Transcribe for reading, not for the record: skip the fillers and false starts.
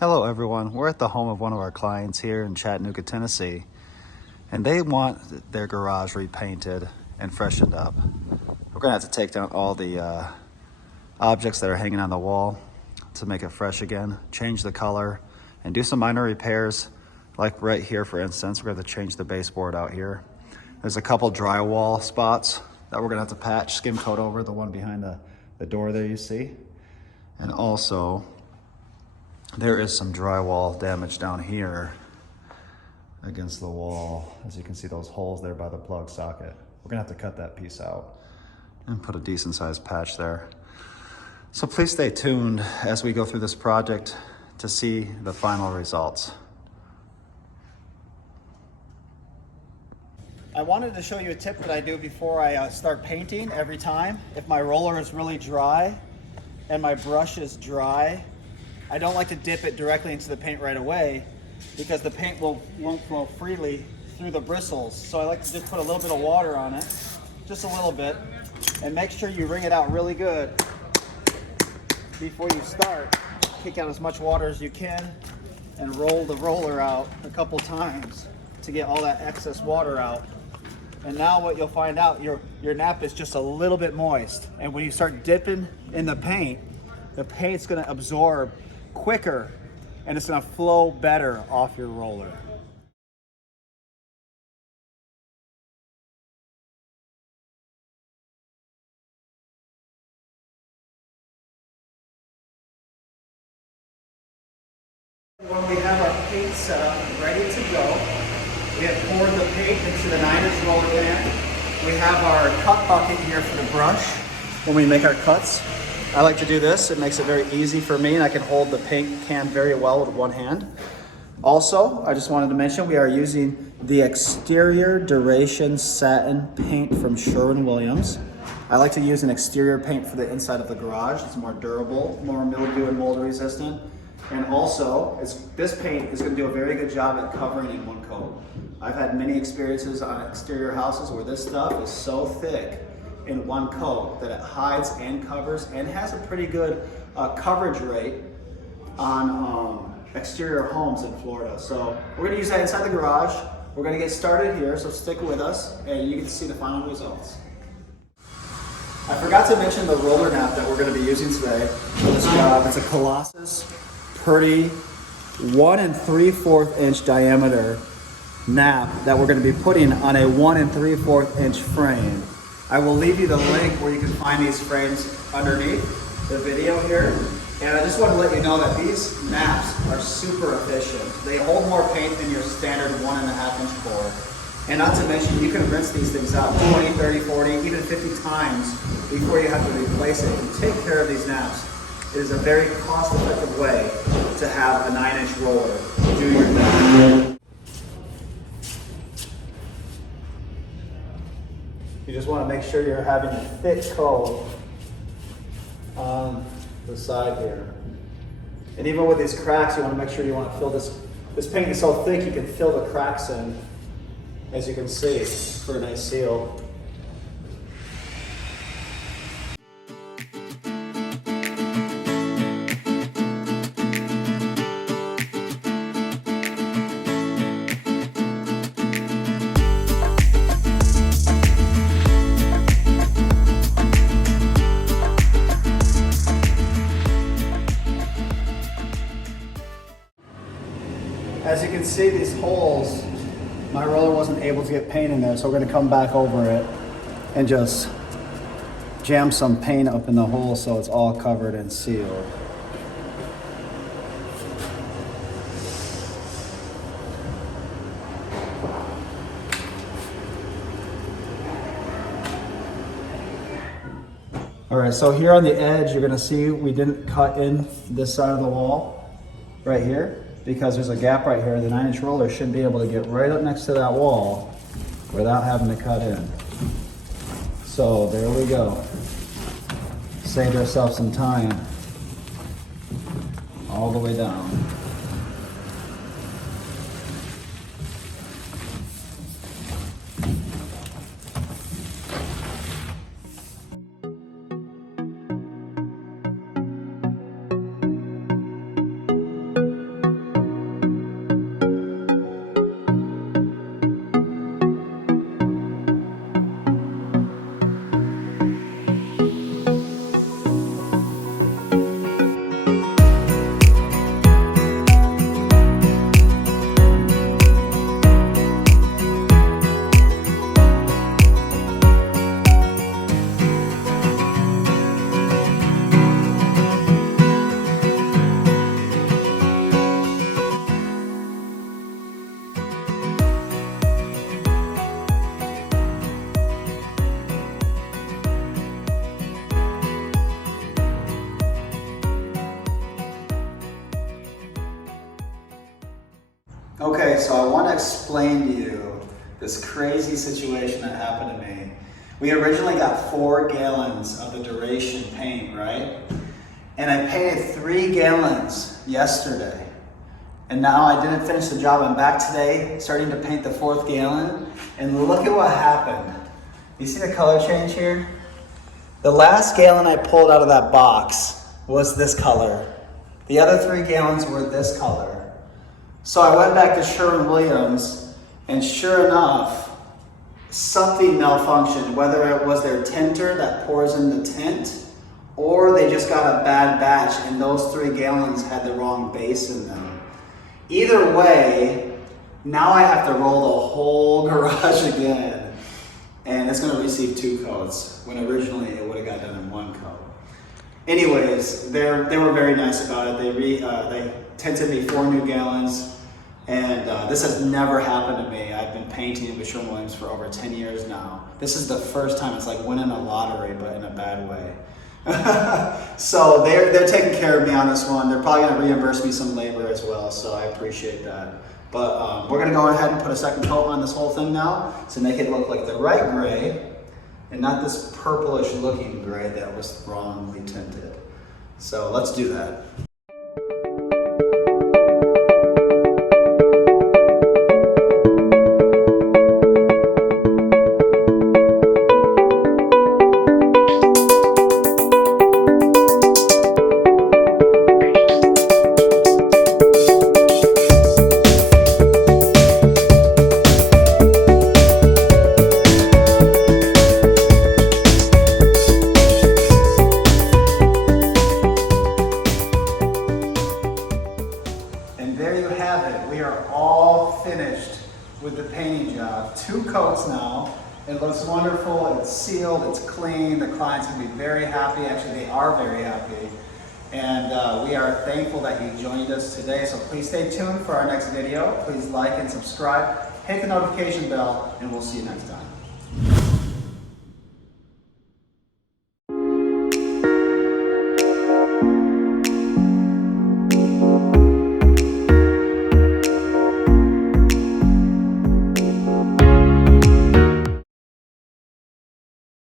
Hello everyone, we're at the home of one of our clients here in Chattanooga, Tennessee, and they want their garage repainted and freshened up. We're gonna have to take down all the objects that are hanging on the wall to make it fresh again, change the color, and do some minor repairs. Like right here, for instance, we're gonna have to change the baseboard out here. There's a couple drywall spots that we're gonna have to patch, skim coat over, the one behind the door there you see. And also, there is some drywall damage down here against the wall. As you can see, those holes there by the plug socket. We're gonna have to cut that piece out and put a decent sized patch there. So please stay tuned as we go through this project to see the final results. I wanted to show you a tip that I do before I start painting every time. If my roller is really dry and my brush is dry, I don't like to dip it directly into the paint right away because the paint won't flow freely through the bristles. So I like to just put a little bit of water on it, just a little bit, and make sure you wring it out really good before you start. Kick out as much water as you can and roll the roller out a couple times to get all that excess water out. And now what you'll find out, your nap is just a little bit moist. And when you start dipping in the paint's gonna absorb quicker and it's gonna flow better off your roller. When we have our paint set up and ready to go, we have poured the paint into the 9-inch roller pan. We have our cut bucket here for the brush when we make our cuts. I like to do this. It makes it very easy for me, and I can hold the paint can very well with one hand. Also, I just wanted to mention we are using the exterior duration satin paint from Sherwin-Williams. I like to use an exterior paint for the inside of the garage. It's more durable, more mildew and mold resistant. And also, this paint is going to do a very good job at covering in one coat. I've had many experiences on exterior houses where this stuff is so thick in one coat that it hides and covers and has a pretty good coverage rate on exterior homes in Florida. So we're going to use that inside the garage. We're going to get started here, so stick with us and you can see the final results. I forgot to mention the roller nap that we're going to be using today for this job. It's a Colossus Purdy 1 3/4 inch diameter nap that we're going to be putting on a 1 3/4 inch frame. I will leave you the link where you can find these frames underneath the video here. And I just want to let you know that these naps are super efficient. They hold more paint than your standard 1.5 inch core. And not to mention, you can rinse these things out 20, 30, 40, even 50 times before you have to replace it. If you take care of these naps, it is a very cost-effective way to have a 9-inch roller do your thing. You just want to make sure you're having a thick coat on the side here. And even with these cracks, you want to make sure you want to fill this paint is so thick you can fill the cracks in, as you can see, for a nice seal. As you can see, these holes, my roller wasn't able to get paint in there, so we're going to come back over it and just jam some paint up in the hole so it's all covered and sealed. All right, so here on the edge, you're going to see we didn't cut in this side of the wall right here, because there's a gap right here. The 9-inch roller should be able to get right up next to that wall without having to cut in. So there we go. Saved ourselves some time all the way down. Okay, so I want to explain to you this crazy situation that happened to me. We originally got 4 gallons of the Duration paint, right? And I painted 3 gallons yesterday. And now I didn't finish the job. I'm back today, starting to paint the 4th gallon. And look at what happened. You see the color change here? The last gallon I pulled out of that box was this color. The other 3 gallons were this color. So I went back to Sherwin-Williams, and sure enough, something malfunctioned, whether it was their tinter that pours in the tint, or they just got a bad batch and those 3 gallons had the wrong base in them. Either way, now I have to roll the whole garage again, and it's gonna receive 2 coats, when originally it would have got done in 1 coat. Anyways, they were very nice about it. They tinted me 4 new gallons, and this has never happened to me. I've been painting with Sherwin-Williams for over 10 years now. This is the first time. It's like winning a lottery, but in a bad way. So they're taking care of me on this one. They're probably gonna reimburse me some labor as well, so I appreciate that. But we're gonna go ahead and put a second coat on this whole thing now to make it look like the right gray and not this purplish looking gray that was wrongly tinted. So let's do that. We are all finished with the painting job. 2 coats now. It looks wonderful. It's sealed. It's clean. The client's going to be very happy. Actually, they are very happy. And we are thankful that you joined us today. So please stay tuned for our next video. Please like and subscribe. Hit the notification bell, and we'll see you next time.